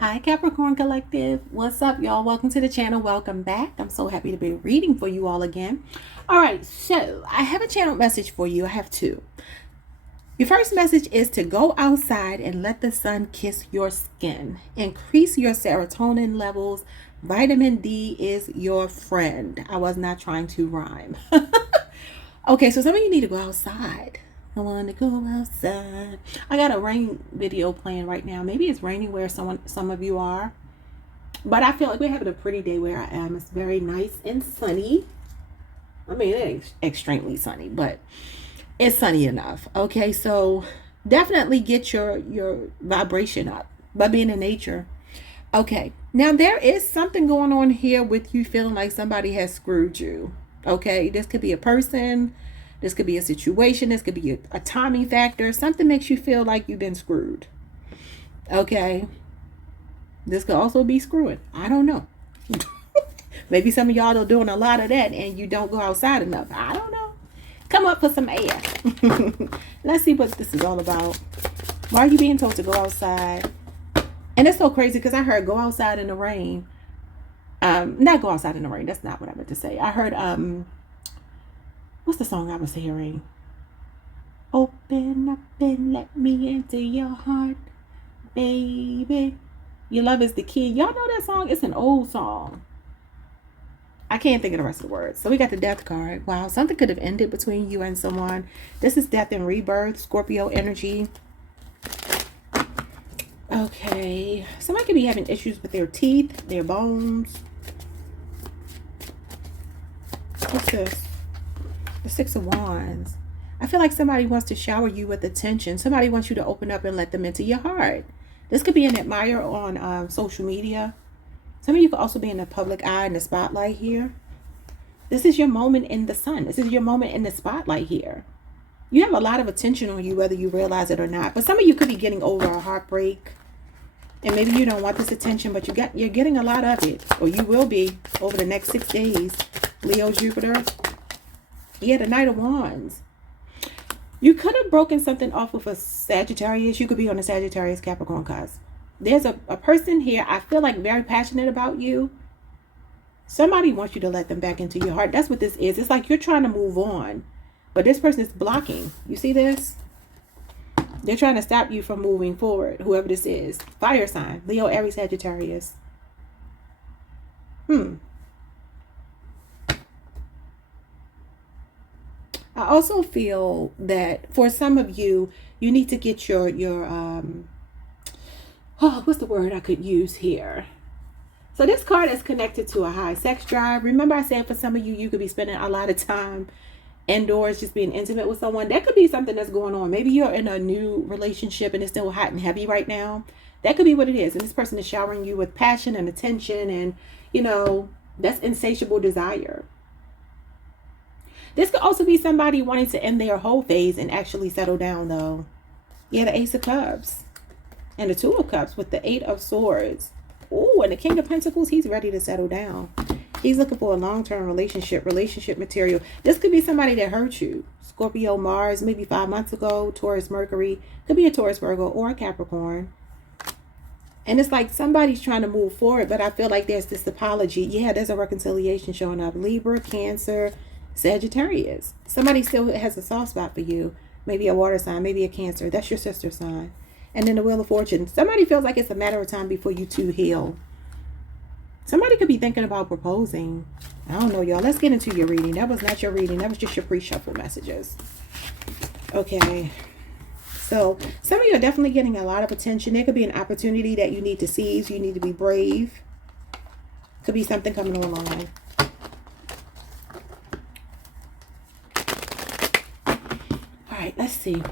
Hi Capricorn Collective. What's up, y'all? Welcome to the channel. Welcome back. I'm so happy to be reading for you all again. All right, so I have a channel message for you. I have two. Your first message is to go outside and let the sun kiss your skin. Increase your serotonin levels. Vitamin D is your friend. I was not trying to rhyme. Okay, so some of you need to go outside. I want to go outside. I got a rain video playing right now. Maybe it's raining where some of you are. But I feel like we're having a pretty day where I am. It's very nice and sunny. I mean, it ain't extremely sunny, but it's sunny enough. Okay, so definitely get your vibration up by being in nature. Okay, now there is something going on here with you feeling like somebody has screwed you. Okay, this could be a person, this could be a situation, this could be a timing factor. Something makes you feel like you've been screwed. Okay, this could also be screwing. I don't know. Maybe some of y'all are doing a lot of that and you don't go outside enough. I don't know. Come up for some air. Let's see what this is all about. Why are you being told to go outside? And it's so crazy because I heard go outside in the rain. Not go outside in the rain. That's not what I meant to say. I heard, what's the song I was hearing? Open up and let me into your heart, baby. Your love is the key. Y'all know that song? It's an old song. I can't think of the rest of the words. So we got the death card. Wow, something could have ended between you and someone. This is death and rebirth, Scorpio energy. Okay, somebody could be having issues with their teeth, their bones. What's this? The Six of Wands. I feel like somebody wants to shower you with attention. Somebody wants you to open up and let them into your heart. This could be an admirer on social media. Some of you could also be in the public eye, in the spotlight here. This is your moment in the sun. This is your moment in the spotlight here. You have a lot of attention on you, whether you realize it or not. But some of you could be getting over a heartbreak. And maybe you don't want this attention, but you're getting a lot of it. Or you will be over the next 6 days. Leo, Jupiter. Yeah, the Knight of Wands. You could have broken something off with a Sagittarius. You could be on a Sagittarius Capricorn cusp. There's a person here, I feel like very passionate about you. Somebody wants you to let them back into your heart. That's what this is. It's like you're trying to move on, but this person is blocking. You see this? They're trying to stop you from moving forward, whoever this is. Fire sign, Leo, Aries, Sagittarius. I also feel that for some of you, you need to get your what's the word I could use here? So this card is connected to a high sex drive. Remember I said for some of you, you could be spending a lot of time indoors, just being intimate with someone. That could be something that's going on. Maybe you're in a new relationship and it's still hot and heavy right now. That could be what it is. And this person is showering you with passion and attention, and you know, that's insatiable desire. This could also be somebody wanting to end their whole phase and actually settle down though. Yeah, the Ace of Cups. And the Two of Cups with the Eight of Swords. Oh, and the King of Pentacles, he's ready to settle down. He's looking for a long-term relationship material. This could be somebody that hurt you. Scorpio, Mars, maybe 5 months ago. Taurus, Mercury. Could be a Taurus, Virgo, or a Capricorn. And it's like somebody's trying to move forward, but I feel like there's this apology. Yeah, there's a reconciliation showing up. Libra, Cancer, Sagittarius. Somebody still has a soft spot for you. Maybe a water sign, maybe a Cancer. That's your sister sign. And then the Wheel of Fortune. Somebody feels like it's a matter of time before you two heal. Somebody could be thinking about proposing. I don't know, y'all. Let's get into your reading. That was not your reading. That was just your pre-shuffle messages. Okay. So some of you are definitely getting a lot of attention. There could be an opportunity that you need to seize. You need to be brave. Could be something coming online. All right, let's see.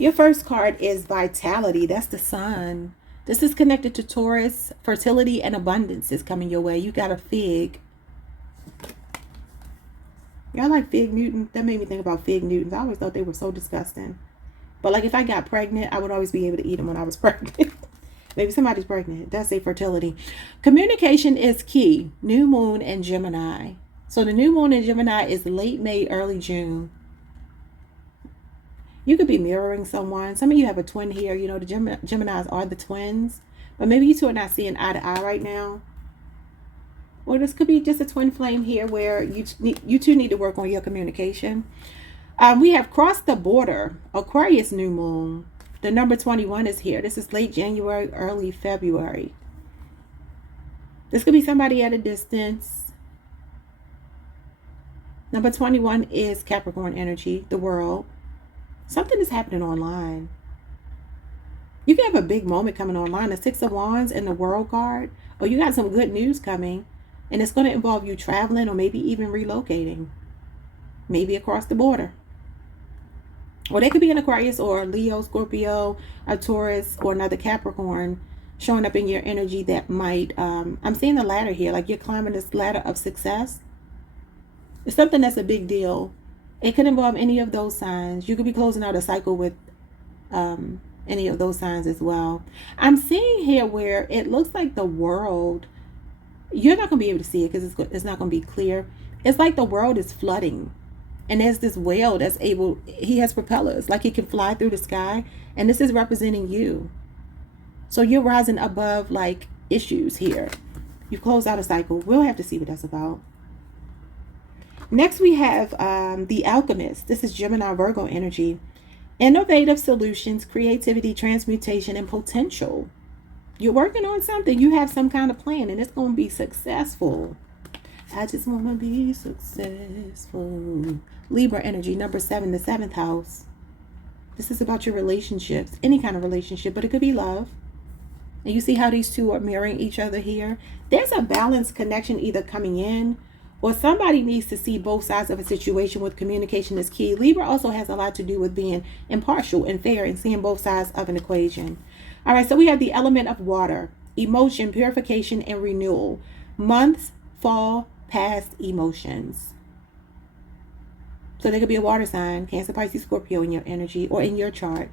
Your first card is Vitality. That's the Sun. This is connected to Taurus. Fertility and abundance is coming your way. You got a fig. Y'all like fig Newton? That made me think about fig Newtons. I always thought they were so disgusting. But like if I got pregnant, I would always be able to eat them when I was pregnant. Maybe somebody's pregnant. It does say fertility. Communication is key. New moon and Gemini. So the new moon in Gemini is late May, early June. You could be mirroring someone. Some of you have a twin here. You know, the Geminis are the twins. But maybe you two are not seeing eye to eye right now. Or this could be just a twin flame here where you two need to work on your communication. We have crossed the border. Aquarius new moon. The number 21 is here. This is late January, early February. This could be somebody at a distance. Number 21 is Capricorn energy, the world. Something is happening online. You can have a big moment coming online. The Six of Wands and the World card. Or you got some good news coming. And it's going to involve you traveling or maybe even relocating. Maybe across the border. Or they could be an Aquarius or a Leo, Scorpio, a Taurus, or another Capricorn showing up in your energy that might, I'm seeing the ladder here, like you're climbing this ladder of success. It's something that's a big deal. It could involve any of those signs. You could be closing out a cycle with any of those signs as well. I'm seeing here where it looks like the world, you're not going to be able to see it because it's not going to be clear. It's like the world is flooding. And there's this whale that's able, he has propellers, like he can fly through the sky. And this is representing you. So you're rising above like issues here. You close out a cycle. We'll have to see what that's about. Next we have the Alchemist. This is Gemini Virgo energy. Innovative solutions, creativity, transmutation, and potential. You're working on something. You have some kind of plan and it's going to be successful. I just want to be successful. Libra energy, number 7, the 7th house. This is about your relationships, any kind of relationship, but it could be love. And you see how these two are mirroring each other here? There's a balanced connection either coming in or somebody needs to see both sides of a situation with communication is key. Libra also has a lot to do with being impartial and fair and seeing both sides of an equation. All right, so we have the element of water, emotion, purification, and renewal. Months, fall, past emotions. So there could be a water sign, Cancer, Pisces, Scorpio in your energy or in your chart.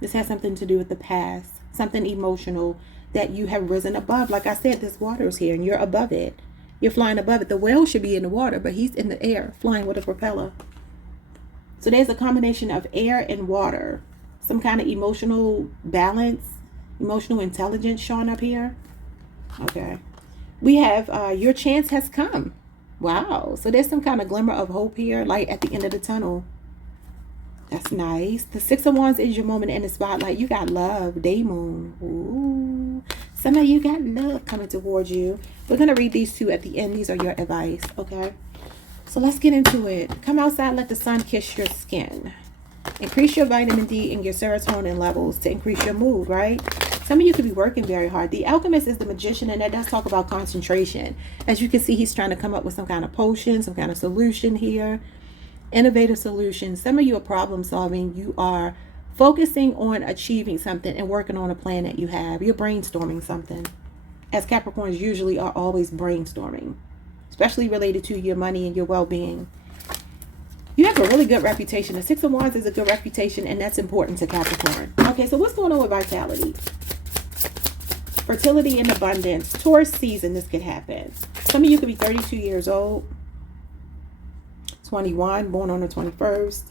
This has something to do with the past, something emotional that you have risen above. Like I said, this water is here and you're above it. You're flying above it. The whale should be in the water, but he's in the air flying with a propeller. So there's a combination of air and water, some kind of emotional balance, emotional intelligence showing up here. Okay. We have your chance has come. Wow. So there's some kind of glimmer of hope here, light at the end of the tunnel. That's nice. The Six of Wands is your moment in the spotlight. You got love, day moon. Ooh. Some of you got love coming towards you. We're going to read these two at the end. These are your advice. Okay. So let's get into it. Come outside. Let the sun kiss your skin. Increase your vitamin D and your serotonin levels to increase your mood, right? Some of you could be working very hard. The Alchemist is the magician, and that does talk about concentration. As you can see, he's trying to come up with some kind of potion, some kind of solution here. Innovative solutions. Some of you are problem solving. You are focusing on achieving something and working on a plan that you have. You're brainstorming something. As Capricorns usually are always brainstorming, especially related to your money and your well-being. You have a really good reputation. The Six of Wands is a good reputation, and that's important to Capricorn. Okay, so what's going on with vitality? Fertility and abundance. Taurus season, this could happen. Some of you could be 32 years old. 21, born on the 21st.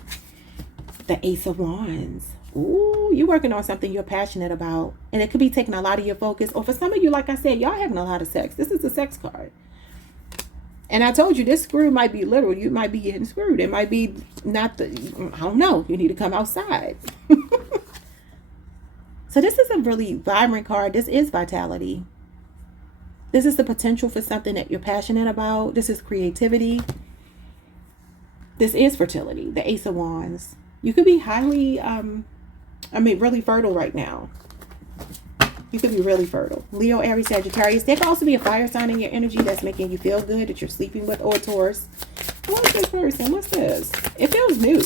The Ace of Wands. Ooh, you're working on something you're passionate about. And it could be taking a lot of your focus. Or for some of you, like I said, y'all having a lot of sex. This is a sex card. And I told you, this screw might be literal. You might be getting screwed. It might be not the, I don't know. You need to come outside. So this is a really vibrant card. This is vitality. This is the potential for something that you're passionate about. This is creativity. This is fertility. The Ace of Wands. You could be highly, really fertile right now. You could be really fertile. Leo, Aries, Sagittarius. There could also be a fire sign in your energy that's making you feel good, that you're sleeping with, or Taurus. What is this person? What's this? It feels new.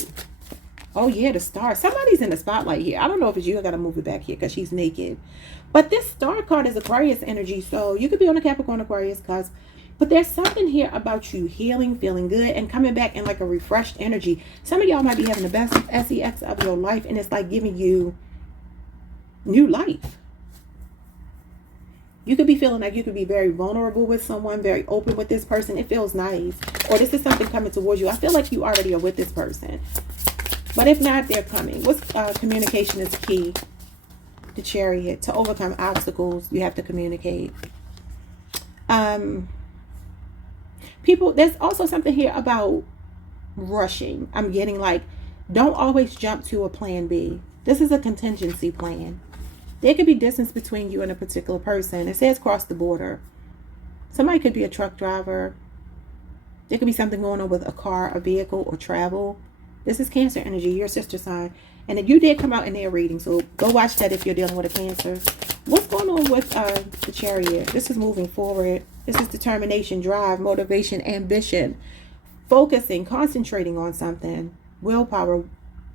Oh, yeah, the star. Somebody's in the spotlight here. I don't know if it's you. I got to move it back here because she's naked. But this star card is Aquarius energy. So you could be on a Capricorn Aquarius cusp. But there's something here about you healing, feeling good, and coming back in like a refreshed energy. Some of y'all might be having the best sex of your life, and it's like giving you new life. You could be feeling like you could be very vulnerable with someone, very open with this person. It feels nice. Or this is something coming towards you. I feel like you already are with this person. But if not, they're coming. What's communication is key. the Chariot. To overcome obstacles, you have to communicate. People, there's also something here about rushing. I'm getting like, don't always jump to a plan B. This is a contingency plan. There could be distance between you and a particular person. It says cross the border. Somebody could be a truck driver. There could be something going on with a car, a vehicle, or travel. This is Cancer energy, your sister sign. And if you did come out in their reading, so go watch that if you're dealing with a Cancer. What's going on with the Chariot? This is moving forward. This is determination, drive, motivation, ambition, focusing, concentrating on something, willpower.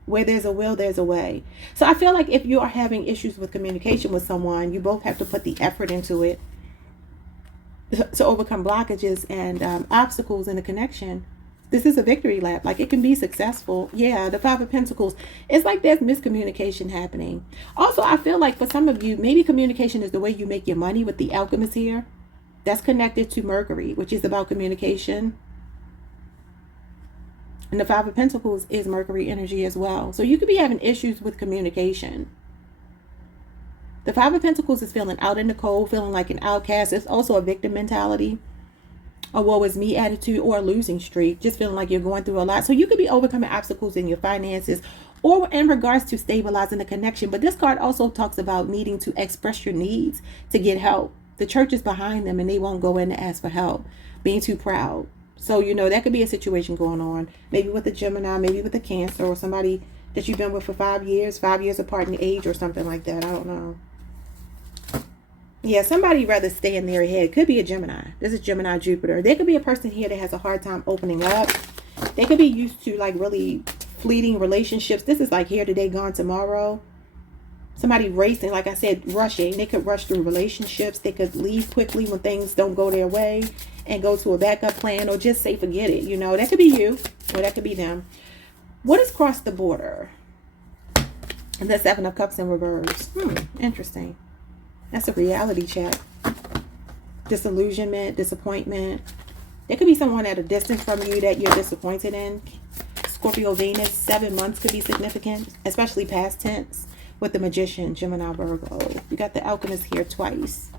Where there's a will, there's a way. So I feel like if you are having issues with communication with someone, you both have to put the effort into it to overcome blockages and obstacles in the connection. This is a victory lap. Like, it can be successful. Yeah, the Five of Pentacles. It's like there's miscommunication happening. Also, I feel like for some of you, maybe communication is the way you make your money with the Alchemist here. That's connected to Mercury, which is about communication. And the Five of Pentacles is Mercury energy as well. So you could be having issues with communication. The Five of Pentacles is feeling out in the cold, feeling like an outcast. It's also a victim mentality, a woe is me attitude, or a losing streak. Just feeling like you're going through a lot. So you could be overcoming obstacles in your finances or in regards to stabilizing the connection. But this card also talks about needing to express your needs to get help. The church is behind them and they won't go in to ask for help. Being too proud. So, you know, that could be a situation going on. Maybe with a Gemini, maybe with a Cancer, or somebody that you've been with for 5 years apart in age or something like that. I don't know. Yeah, somebody rather stay in their head. Could be a Gemini. This is Gemini, Jupiter. There could be a person here that has a hard time opening up. They could be used to like really fleeting relationships. This is like here today, gone tomorrow. Somebody racing, like I said, rushing. They could rush through relationships. They could leave quickly when things don't go their way and go to a backup plan, or just say forget it. You know, that could be you or that could be them. What is cross the border? And the Seven of Cups in reverse. Interesting. That's a reality check. Disillusionment, disappointment. There could be someone at a distance from you that you're disappointed in. Scorpio, Venus, 7 months could be significant, especially past tense. With the Magician, Gemini, Virgo. You got the Alchemist here twice.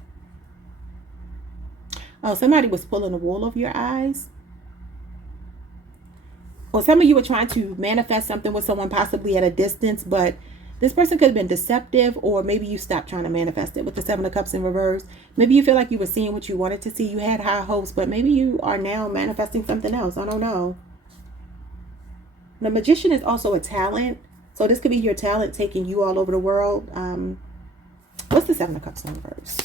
Oh, somebody was pulling the wool over your eyes. Or some of you were trying to manifest something with someone possibly at a distance, but this person could have been deceptive, or maybe you stopped trying to manifest it with the Seven of Cups in reverse. Maybe you feel like you were seeing what you wanted to see. You had high hopes, but maybe you are now manifesting something else. I don't know. The Magician is also a talent. So this could be your talent taking you all over the world. What's the Seven of Cups in reverse?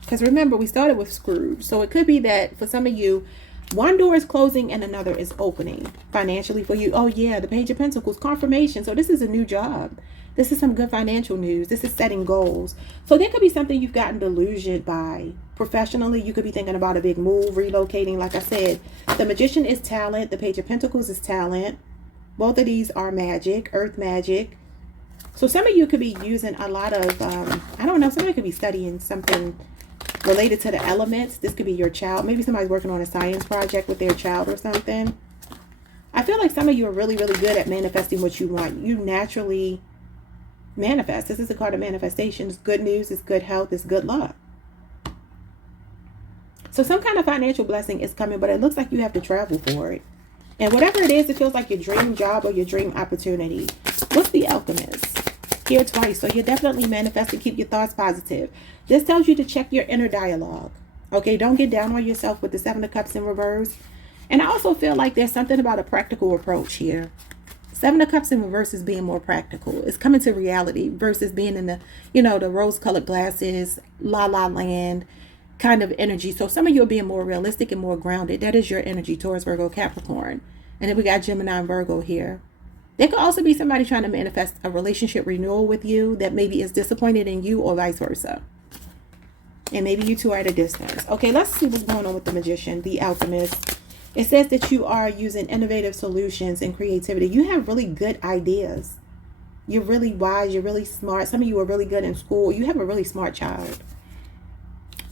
Because remember, we started with Scrooge. So it could be that for some of you, one door is closing and another is opening financially for you. Oh yeah, the Page of Pentacles, confirmation. So this is a new job. This is some good financial news. This is setting goals. So there could be something you've gotten delusioned by. Professionally, you could be thinking about a big move, relocating. Like I said, the Magician is talent. The Page of Pentacles is talent. Both of these are magic, earth magic. So some of you could be using a lot of, I don't know, somebody could be studying something related to the elements. This could be your child. Maybe somebody's working on a science project with their child or something. I feel like some of you are really, really good at manifesting what you want. You naturally manifest. This is a card of manifestation. It's good news. It's good health. It's good luck. So some kind of financial blessing is coming, but it looks like you have to travel for it. And whatever it is, it feels like your dream job or your dream opportunity. What's the Alchemist? Here twice. So you're definitely manifesting. Keep your thoughts positive. This tells you to check your inner dialogue. Okay, don't get down on yourself with the Seven of Cups in reverse. And I also feel like there's something about a practical approach here. Seven of Cups in reverse is being more practical. It's coming to reality versus being in the, you know, the rose-colored glasses, la la land kind of energy. So some of you are being more realistic and more grounded. That is your energy, Taurus, Virgo, Capricorn. And then we got Gemini and Virgo here. There could also be somebody trying to manifest a relationship renewal with you that maybe is disappointed in you, or vice versa. And maybe you two are at a distance. Okay, let's see what's going on with the Magician, the Alchemist. It says that you are using innovative solutions and creativity. You have really good ideas. You're really wise. You're really smart. Some of you are really good in school. You have a really smart child.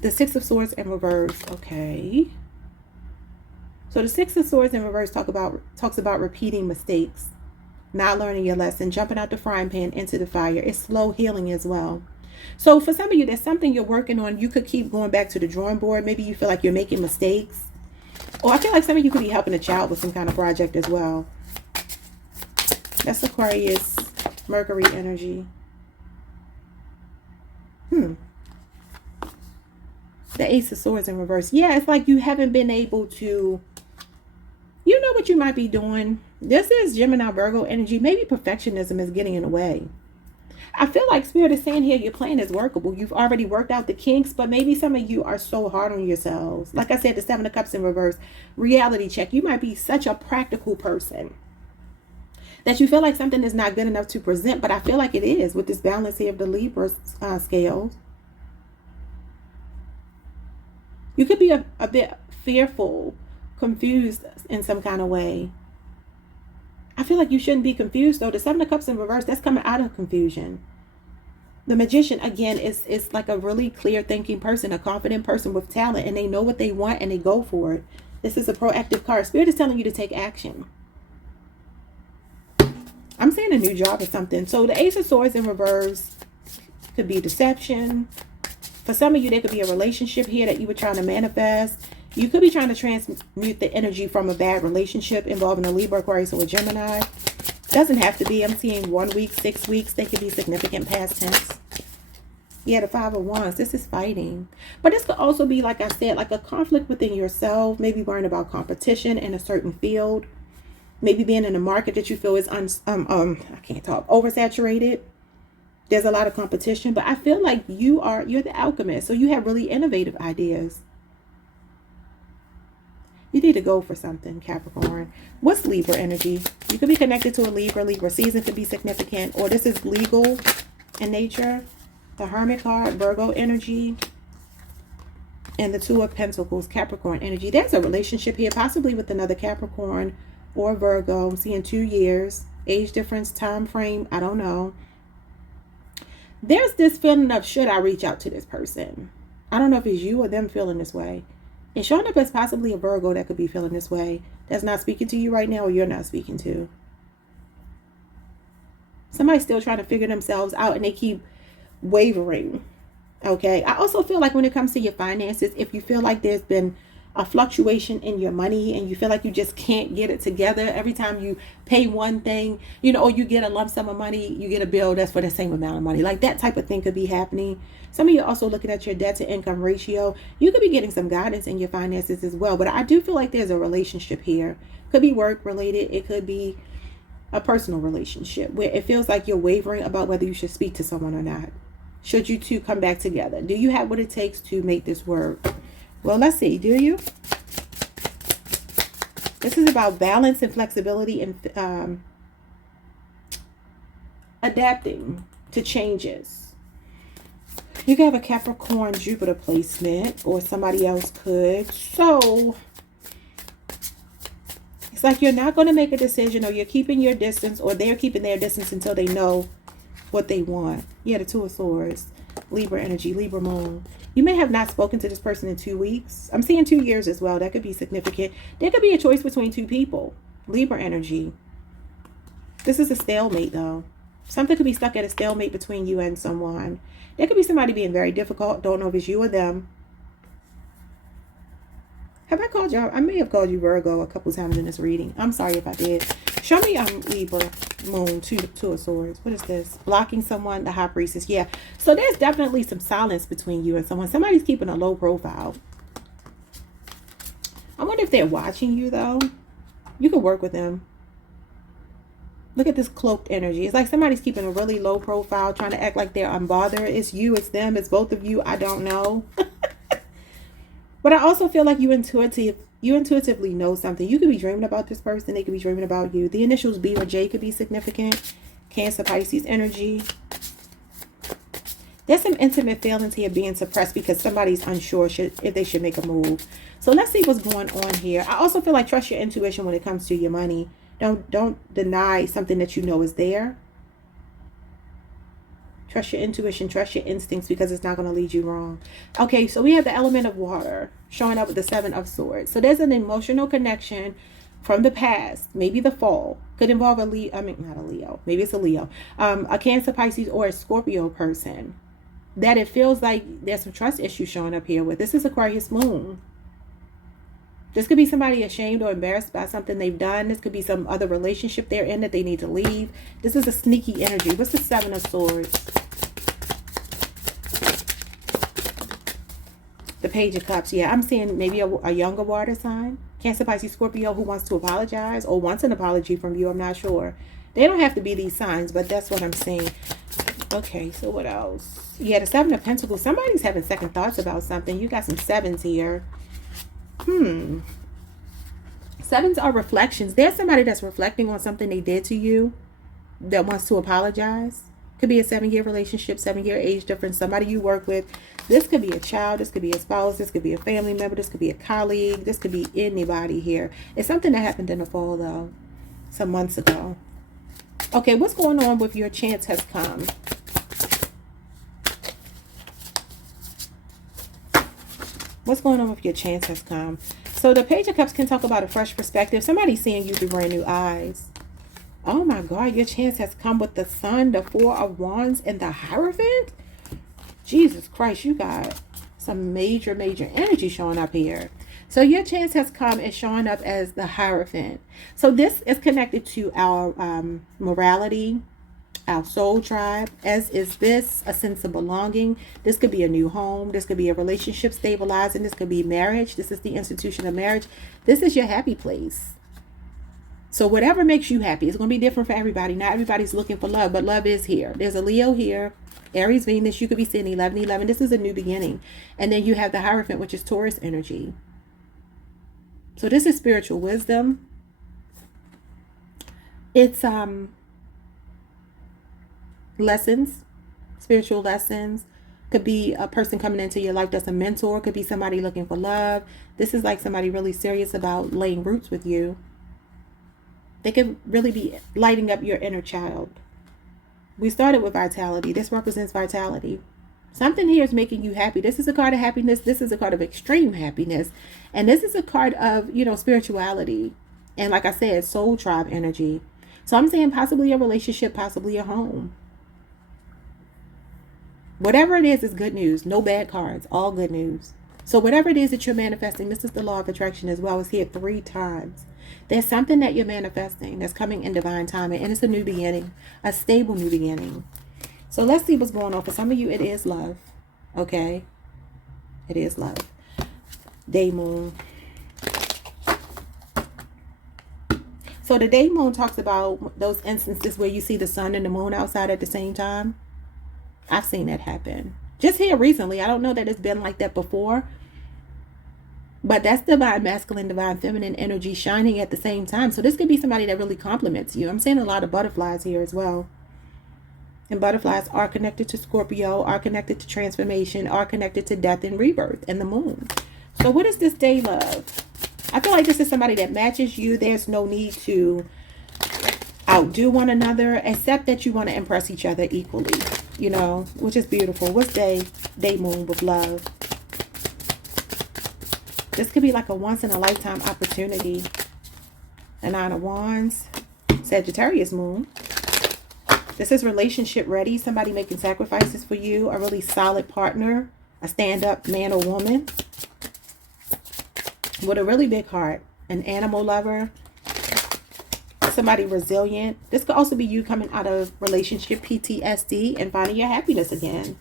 The Six of Swords in reverse. Okay. So the Six of Swords in reverse talks about repeating mistakes. not learning your lesson, jumping out the frying pan into the fire. It's slow healing as well. So for some of you, there's something you're working on. You could keep going back to the drawing board. Maybe you feel like you're making mistakes. Or I feel like some of you could be helping a child with some kind of project as well. That's Aquarius, Mercury energy. The Ace of Swords in reverse. Yeah, it's like you haven't been able to, you know what you might be doing. This is Gemini, Virgo energy. Maybe perfectionism is getting in the way. I feel like Spirit is saying here your plan is workable. You've already worked out the kinks, but maybe some of you are so hard on yourselves. Like I said, the Seven of Cups in reverse. Reality check. You might be such a practical person that you feel like something is not good enough to present, but I feel like it is with this balance here of the Libra scales. You could be a bit fearful, confused in some kind of way. I feel like you shouldn't be confused though. The Seven of Cups in reverse, that's coming out of confusion. The Magician, again, is like a really clear thinking person, a confident person with talent, and they know what they want and they go for it. This is a proactive card. Spirit is telling you to take action. I'm seeing a new job or something. So the Ace of Swords in reverse could be deception. For some of you, there could be a relationship here that you were trying to manifest. You could be trying to transmute the energy from a bad relationship involving a Libra, Aquarius, or a Gemini. Doesn't have to be. I'm seeing 1 week, 6 weeks. They could be significant past tense. Yeah, the Five of Wands. This is fighting. But this could also be, like I said, like a conflict within yourself. Maybe worrying about competition in a certain field. Maybe being in a market that you feel is oversaturated. There's a lot of competition. But I feel like you're the alchemist. So you have really innovative ideas. You need to go for something, Capricorn. What's Libra energy? You could be connected to a Libra. Libra season could be significant. Or this is legal in nature. The Hermit card, Virgo energy. And the Two of Pentacles, Capricorn energy. There's a relationship here, possibly with another Capricorn or Virgo. I'm seeing 2 years. Age difference, time frame, I don't know. There's this feeling of, should I reach out to this person? I don't know if it's you or them feeling this way. And showing up as possibly a Virgo that could be feeling this way. That's not speaking to you right now, or you're not speaking to. Somebody's still trying to figure themselves out and they keep wavering. Okay. I also feel like when it comes to your finances, if you feel like there's been a fluctuation in your money and you feel like you just can't get it together every time you pay one thing, you know, or you get a lump sum of money, you get a bill that's for the same amount of money. Like that type of thing could be happening. Some of you are also looking at your debt to income ratio. You could be getting some guidance in your finances as well. But I do feel like there's a relationship here. Could be work related. It could be a personal relationship where it feels like you're wavering about whether you should speak to someone or not. Should you two come back together? Do you have what it takes to make this work? Well, let's see. Do you? This is about balance and flexibility and adapting to changes. You could have a Capricorn Jupiter placement, or somebody else could. So it's like you're not going to make a decision, or you're keeping your distance, or they're keeping their distance until they know what they want. Yeah, the Two of Swords, Libra energy, Libra moon. You may have not spoken to this person in 2 weeks. I'm seeing 2 years as well. That could be significant. There could be a choice between two people. Libra energy. This is a stalemate though. Something could be stuck at a stalemate between you and someone. There could be somebody being very difficult. Don't know if it's you or them. Have I called you? I may have called you Virgo a couple times in this reading. I'm sorry if I did. Show me Libra moon, two of swords. What is this? Blocking someone, the High Priestess. Yeah. So there's definitely some silence between you and someone. Somebody's keeping a low profile. I wonder if they're watching you though. You could work with them. Look at this cloaked energy. It's like somebody's keeping a really low profile, trying to act like they're unbothered. It's you, it's them, it's both of you. I don't know. But I also feel like you intuitively know something. You could be dreaming about this person. They could be dreaming about you. The initials B or J could be significant. Cancer, Pisces energy. There's some intimate feelings here being suppressed because somebody's unsure if they should make a move. So let's see what's going on here. I also feel like trust your intuition when it comes to your money. Don't deny something that you know is there. Trust your intuition, trust your instincts, because it's not going to lead you wrong. Okay, so we have the element of water showing up with the Seven of Swords. So there's an emotional connection from the past, maybe the fall, could involve a Leo, I mean, not a Leo, maybe it's a Leo, a Cancer, Pisces, or a Scorpio person, that it feels like there's some trust issues showing up here with. This is Aquarius moon. This could be somebody ashamed or embarrassed by something they've done. This could be some other relationship they're in that they need to leave. This is a sneaky energy. What's the Seven of Swords? The Page of Cups. Yeah, I'm seeing maybe a younger water sign. Cancer, Pisces, Scorpio who wants to apologize or wants an apology from you. I'm not sure. They don't have to be these signs, but that's what I'm seeing. Okay, so what else? Yeah, the Seven of Pentacles. Somebody's having second thoughts about something. You got some sevens here. Sevens are reflections. There's somebody that's reflecting on something they did to you that wants to apologize. Could be a 7-year relationship, 7-year age difference, somebody you work with. This could be a child. This could be a spouse. This could be a family member. This could be a colleague. This could be anybody here. It's something that happened in the fall, though, some months ago. Okay, what's going on with your chance has come? What's going on with your chance has come? So the Page of Cups can talk about a fresh perspective. Somebody's seeing you through brand new eyes. Oh my God, your chance has come with the Sun, the Four of Wands, and the Hierophant. Jesus Christ, you got some major energy showing up here. So your chance has come and showing up as the Hierophant. So this is connected to our morality, our soul tribe, as is this, a sense of belonging. This could be a new home. This could be a relationship stabilizing. This could be marriage. This is the institution of marriage. This is your happy place. So whatever makes you happy, it's going to be different for everybody. Not everybody's looking for love, but love is here. There's a Leo here, Aries, Venus. You could be seeing 11-11. This is a new beginning. And then you have the Hierophant, which is Taurus energy. So this is spiritual wisdom. It's lessons, spiritual lessons. Could be a person coming into your life that's a mentor. Could be somebody looking for love. This is like somebody really serious about laying roots with you. They could really be lighting up your inner child. We started with vitality. This represents vitality. Something here is making you happy. This is a card of happiness. This is a card of extreme happiness. And this is a card of, spirituality. And like I said, soul tribe energy. So I'm saying possibly a relationship, possibly a home. Whatever it is good news. No bad cards. All good news. So whatever it is that you're manifesting, this is the law of attraction as well. It's here 3 times. There's something that you're manifesting that's coming in divine timing. And it's a new beginning. A stable new beginning. So let's see what's going on. For some of you, it is love. Okay? It is love. Day moon. So the day moon talks about those instances where you see the sun and the moon outside at the same time. I've seen that happen. Just here recently. I don't know that it's been like that before. But that's divine masculine, divine feminine energy shining at the same time. So this could be somebody that really compliments you. I'm seeing a lot of butterflies here as well. And butterflies are connected to Scorpio, are connected to transformation, are connected to death and rebirth and the moon. So what is this day love? I feel like this is somebody that matches you. There's no need to outdo one another, except that you want to impress each other equally, which is beautiful. What's day moon with love? This could be like a once in a lifetime opportunity. The 9 of Wands, Sagittarius moon. This is relationship ready. Somebody making sacrifices for you. A really solid partner. A stand-up man or woman. With a really big heart. An animal lover. Somebody resilient. This could also be you coming out of relationship PTSD and finding your happiness again.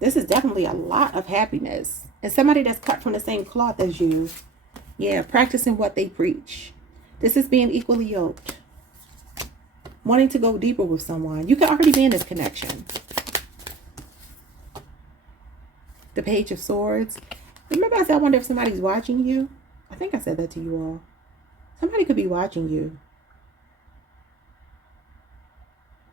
This is definitely a lot of happiness. And somebody that's cut from the same cloth as you. Yeah, practicing what they preach. This is being equally yoked. Wanting to go deeper with someone. You could already be in this connection. The Page of Swords. Remember I said I wonder if somebody's watching you? I think I said that to you all. Somebody could be watching you.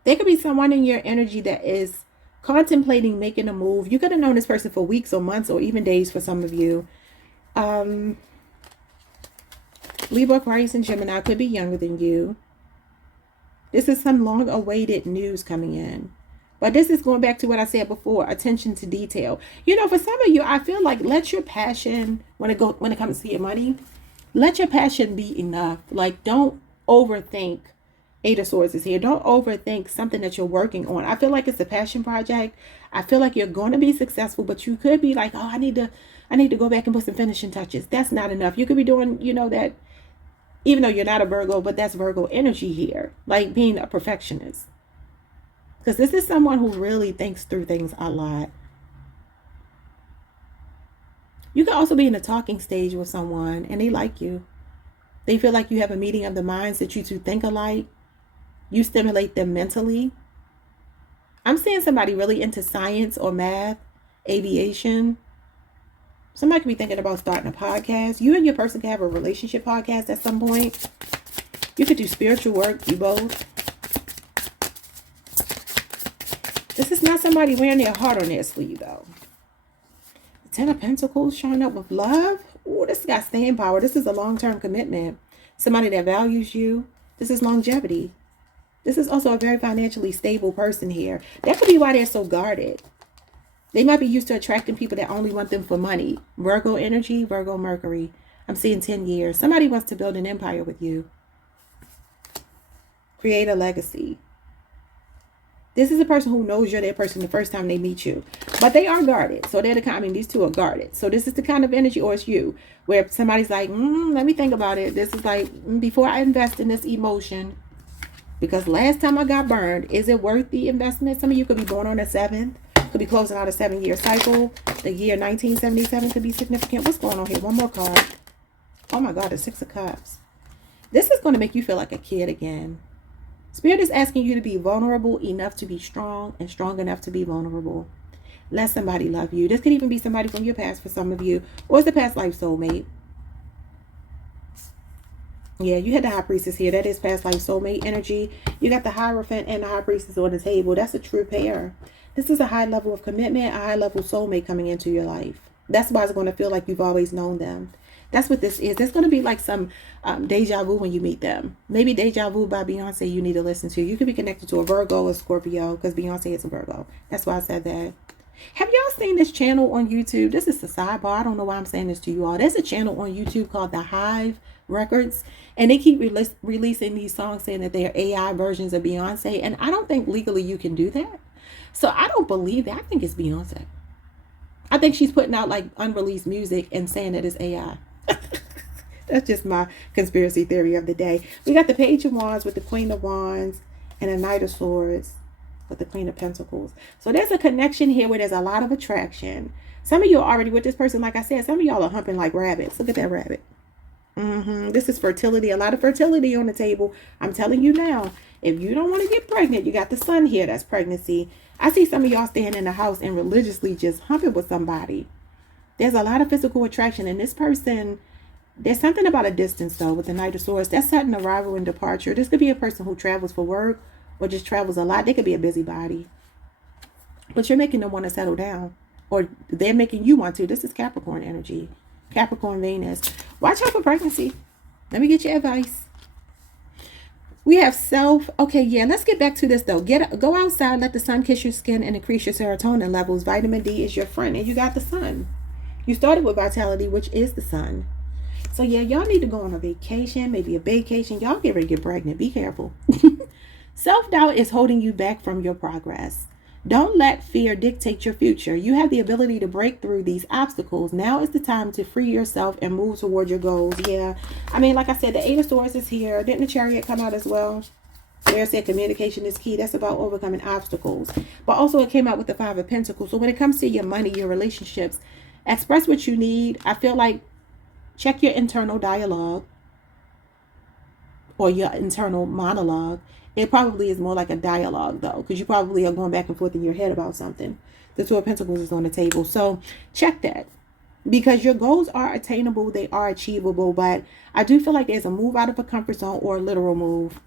There could be someone in your energy that is contemplating making a move. You could have known this person for weeks or months or even days for some of you. Libra, Aquarius, and Gemini could be younger than you. This is some long-awaited news coming in. But this is going back to what I said before, attention to detail. For some of you, I feel like let your passion, when it comes to your money, Let your passion be enough. Like, don't overthink. Eight of Swords is here. Don't overthink something that you're working on. I feel like it's a passion project. I feel like you're going to be successful, but you could be like, oh, I need to go back and put some finishing touches. That's not enough. You could be doing, that, even though you're not a Virgo, but that's Virgo energy here, like being a perfectionist. Because this is someone who really thinks through things a lot. You can also be in a talking stage with someone and they like you. They feel like you have a meeting of the minds, that you two think alike. You stimulate them mentally. I'm seeing somebody really into science or math, aviation. Somebody could be thinking about starting a podcast. You and your person can have a relationship podcast at some point. You could do spiritual work, you both. This is not somebody wearing their heart on their sleeve, though. The Ten of Pentacles showing up with love. Oh, this got staying power. This is a long-term commitment. Somebody that values you. This is longevity. This is also a very financially stable person here. That could be why they're so guarded. They might be used to attracting people that only want them for money. Virgo energy, Virgo Mercury. I'm seeing 10 years. Somebody wants to build an empire with you. Create a legacy. This is a person who knows you're their person the first time they meet you. But they are guarded. So they're the kind, these two are guarded. So this is the kind of energy, or it's you, where somebody's like, let me think about it. This is like, before I invest in this emotion, because last time I got burned, is it worth the investment? Some of you could be born on the 7th. Could be closing out a 7-year cycle. The year 1977 could be significant. What's going on here? One more card. Oh my God, the 6 of Cups. This is going to make you feel like a kid again. Spirit is asking you to be vulnerable enough to be strong and strong enough to be vulnerable. Let somebody love you. This could even be somebody from your past for some of you, or it's a past life soulmate. Yeah, you had the High Priestess here. That is past life soulmate energy. You got the Hierophant and the High Priestess on the table. That's a true pair. This is a high level of commitment, a high level soulmate coming into your life. That's why it's going to feel like you've always known them. That's what this is. There's going to be like some deja vu when you meet them. Maybe Deja Vu by Beyonce you need to listen to. You could be connected to a Virgo or Scorpio, because Beyonce is a Virgo. That's why I said that. Have y'all seen this channel on YouTube? This is the sidebar. I don't know why I'm saying this to you all. There's a channel on YouTube called The Hive Records, and they keep releasing these songs saying that they're AI versions of Beyonce, and I don't think legally you can do that. So I don't believe that. I think it's Beyonce. I think she's putting out like unreleased music and saying that it's AI. That's just my conspiracy theory of the day. We got the Page of Wands with the Queen of Wands and a Knight of Swords with the Queen of Pentacles. So there's a connection here where there's a lot of attraction. Some of you are already with this person. Like I said, some of y'all are humping like rabbits. Look at that rabbit. This is fertility. A lot of fertility on the table. I'm telling you now, if you don't want to get pregnant, you got the sun here. That's pregnancy. I see some of y'all staying in the house and religiously just humping with somebody. There's a lot of physical attraction. And this person, there's something about a distance, though, with the Knight of Swords. That's sudden arrival and departure. This could be a person who travels for work or just travels a lot. They could be a busybody. But you're making them want to settle down. Or they're making you want to. This is Capricorn energy. Capricorn Venus. Watch out for pregnancy. Let me get your advice. We have self. Okay, yeah, let's get back to this, though. Go outside, let the sun kiss your skin and increase your serotonin levels. Vitamin D is your friend, and you got the sun. You started with vitality, which is the sun. So, yeah, y'all need to go on a vacation, maybe a vacation. Y'all get ready to get pregnant. Be careful. Self-doubt is holding you back from your progress. Don't let fear dictate your future. You have the ability to break through these obstacles. Now is the time to free yourself and move toward your goals. Yeah. I mean, like I said, the Eight of Swords is here. Didn't the Chariot come out as well? Where it said communication is key. That's about overcoming obstacles. But also it came out with the Five of Pentacles. So when it comes to your money, your relationships, express what you need. I feel like check your internal dialogue or your internal monologue. It probably is more like a dialogue, though, because you probably are going back and forth in your head about something. The Two of Pentacles is on the table. So check that, because your goals are attainable. They are achievable. But I do feel like there's a move out of a comfort zone or a literal move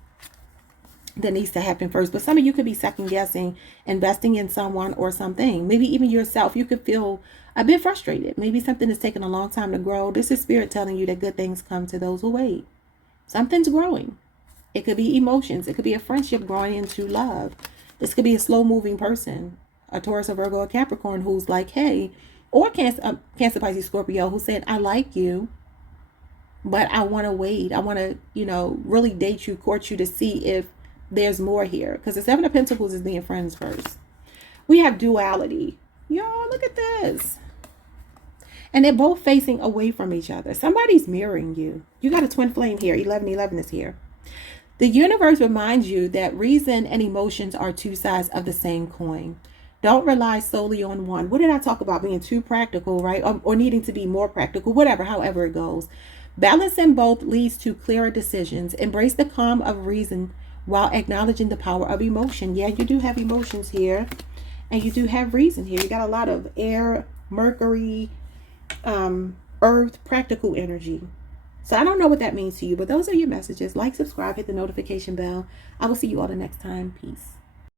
that needs to happen first. But some of you could be second guessing investing in someone or something. Maybe even yourself. You could feel a bit frustrated. Maybe something is taking a long time to grow. This is Spirit telling you that good things come to those who wait. Something's growing. It could be emotions. It could be a friendship growing into love. This could be a slow moving person, a Taurus, a Virgo, a Capricorn who's like, hey, or Cancer, Pisces, Scorpio, who said, I like you. but I want to wait. I want to, really date you, court you to see if there's more here. Because the Seven of Pentacles is being friends first. We have duality. Y'all, look at this. And they're both facing away from each other. Somebody's mirroring you. You got a twin flame here. 1111 is here. The universe reminds you that reason and emotions are two sides of the same coin. Don't rely solely on one. What did I talk about? Being too practical, right? Or needing to be more practical, whatever, however it goes. Balancing both leads to clearer decisions. Embrace the calm of reason while acknowledging the power of emotion. Yeah, you do have emotions here. And you do have reason here. You got a lot of air, Mercury, earth, practical energy. So I don't know what that means to you, but those are your messages. Like, subscribe, hit the notification bell. I will see you all the next time. Peace.